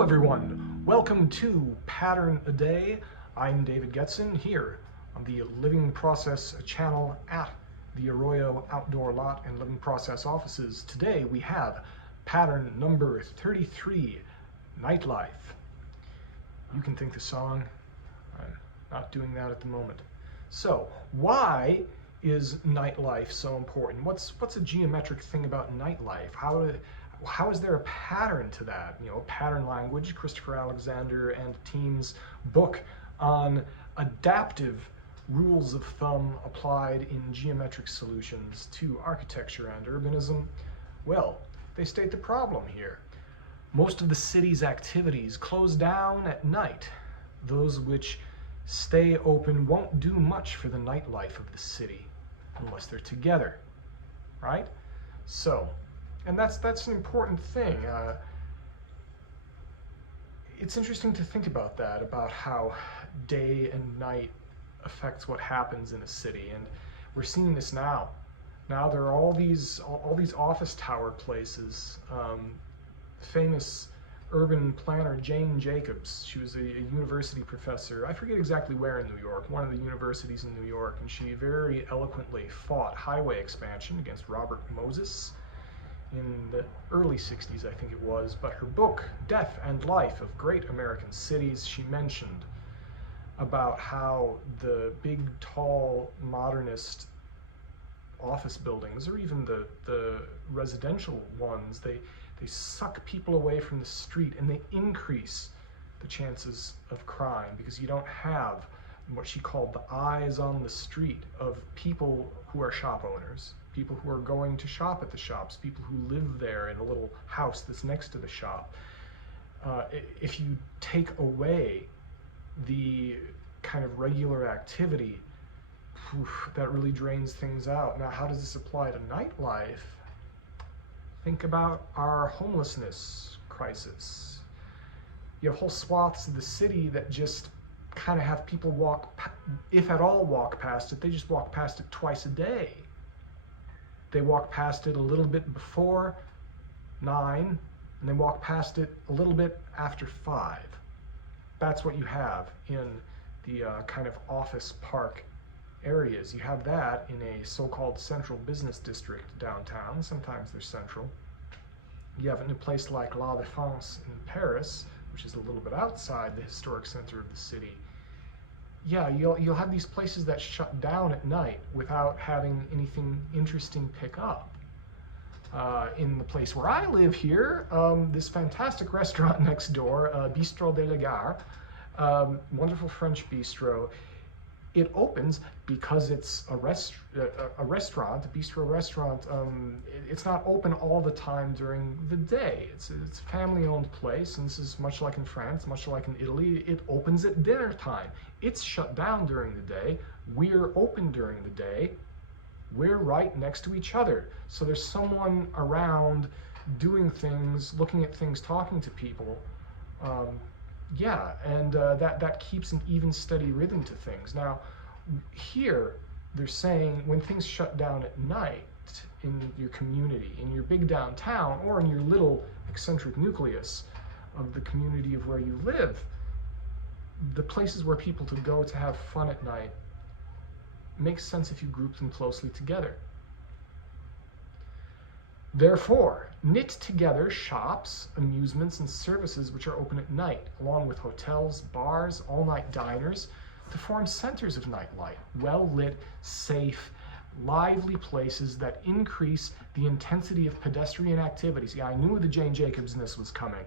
Hello everyone, welcome to Pattern a Day. I'm David Getson here on the Living Process channel at the Arroyo Outdoor Lot and Living Process offices. Today we have pattern number 33, Nightlife. You can think the song, I'm not doing that at the moment. So, why is nightlife so important? What's a geometric thing about nightlife? How is there a pattern to that? You know, pattern language, Christopher Alexander and team's book on adaptive rules of thumb applied in geometric solutions to architecture and urbanism. Well, they state the problem here. Most of the city's activities close down at night. Those which stay open won't do much for the nightlife of the city unless they're together, right? So, and that's an important thing. It's interesting to think about that, about how day and night affects what happens in a city, and we're seeing this now. Now there are all these office tower places. Famous urban planner Jane Jacobs, she was a university professor, I forget exactly where in New York, one of the universities in New York, and she very eloquently fought highway expansion against Robert Moses in the early 60s, I think it was. But her book, Death and Life of Great American Cities, she mentioned about how the big, tall, modernist office buildings, or even the residential ones, they suck people away from the street and they increase the chances of crime because you don't have what she called the eyes on the street of people who are shop owners, people who are going to shop at the shops, people who live there in a little house that's next to the shop. If you take away the kind of regular activity, that really drains things out. Now, how does this apply to nightlife? Think about our homelessness crisis. You have whole swaths of the city that just kind of have people walk, if at all walk past it, they just walk past it twice a day. They walk past it a little bit before 9, and they walk past it a little bit after 5. That's what you have in the kind of office park areas. You have that in a so-called central business district downtown. Sometimes they're central. You have it in a place like La Défense in Paris, which is a little bit outside the historic center of the city. Yeah, you'll have these places that shut down at night without having anything interesting pick up. In the place where I live here, this fantastic restaurant next door, Bistro de la Gare, wonderful French bistro. It opens because it's a restaurant, a bistro restaurant. It's not open all the time during the day. It's a family-owned place, and this is much like in France, much like in Italy. It opens at dinner time. It's shut down during the day. We're open during the day. We're right next to each other. So there's someone around doing things, looking at things, talking to people. Yeah, and that keeps an even, steady rhythm to things. Now, here, they're saying when things shut down at night in your community, in your big downtown, or in your little eccentric nucleus of the community of where you live, the places where people to go to have fun at night makes sense if you group them closely together. Therefore, knit together shops, amusements, and services which are open at night, along with hotels, bars, all-night diners, to form centers of nightlife, well-lit, safe, lively places that increase the intensity of pedestrian activities. Yeah, I knew the Jane Jacobs-ness was coming.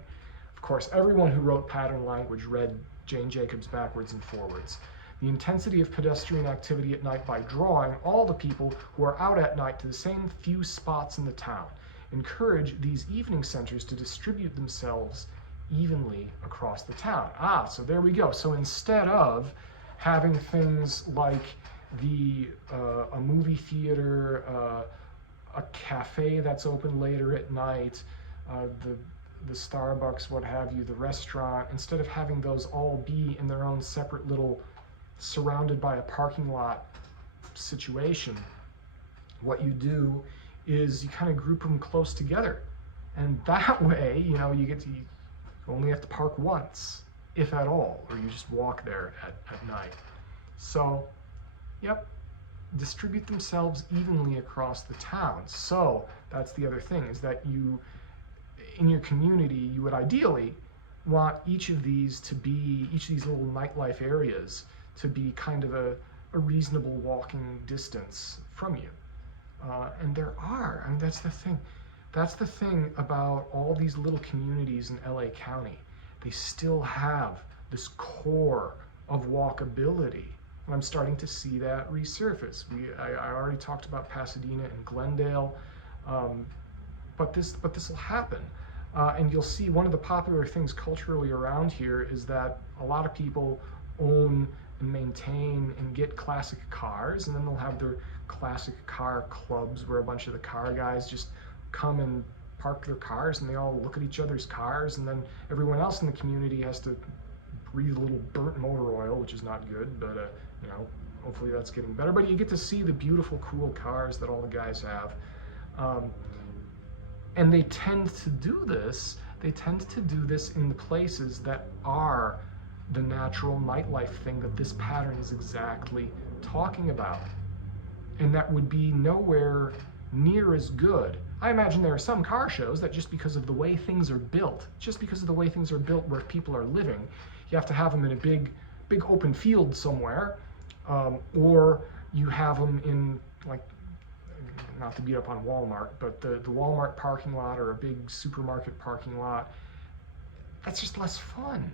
Of course, everyone who wrote pattern language read Jane Jacobs backwards and forwards. The intensity of pedestrian activity at night by drawing all the people who are out at night to the same few spots in the town. Encourage these evening centers to distribute themselves evenly across the town. So there we go. So instead of having things like a movie theater, a cafe that's open later at night, the Starbucks, what have you, the restaurant, instead of having those all be in their own separate little surrounded by a parking lot situation, what you do is you kind of group them close together, and that way, you know, you get to You only have to park once, if at all, or you just walk there at night. So, yep, distribute themselves evenly across the town. So that's the other thing, is that you, in your community, you would ideally want each of these little nightlife areas to be kind of a reasonable walking distance from you. And there are. I mean, that's the thing. That's the thing about all these little communities in LA County. They still have this core of walkability. And I'm starting to see that resurface. I already talked about Pasadena and Glendale, but this will happen. And you'll see one of the popular things culturally around here is that a lot of people own and maintain and get classic cars, and then they'll have their classic car clubs where a bunch of the car guys just come and park their cars, and they all look at each other's cars, and then everyone else in the community has to breathe a little burnt motor oil, which is not good, but you know, hopefully that's getting better. But you get to see the beautiful, cool cars that all the guys have. And they tend to do this. They tend to do this in the places that are the natural nightlife thing that this pattern is exactly talking about. And that would be nowhere near as good. I imagine there are some car shows that just because of the way things are built, where people are living, you have to have them in a big open field somewhere, or you have them in, like, not to beat up on Walmart, but the Walmart parking lot or a big supermarket parking lot. That's just less fun.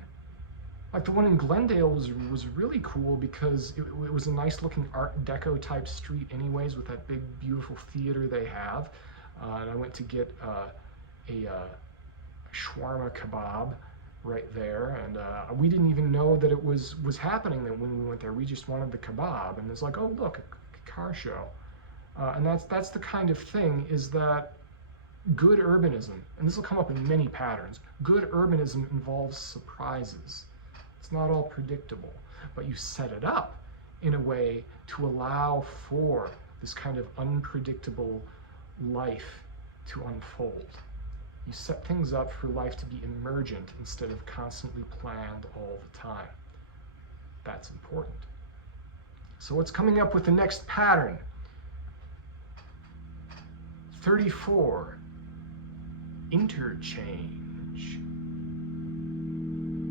Like the one in Glendale was really cool because it was a nice looking Art Deco type street anyways, with that big beautiful theater they have. And I went to get a shawarma kebab right there, and we didn't even know that it was happening then when we went there. We just wanted the kebab, and it's like, oh look, a car show. And that's the kind of thing, is that good urbanism, and this will come up in many patterns, good urbanism involves surprises. It's not all predictable, but you set it up in a way to allow for this kind of unpredictable life to unfold. You set things up for life to be emergent instead of constantly planned all the time. That's important. So what's coming up with the next pattern? 34, interchange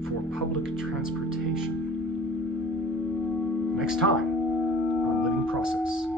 for public transportation. Next time on Living Process.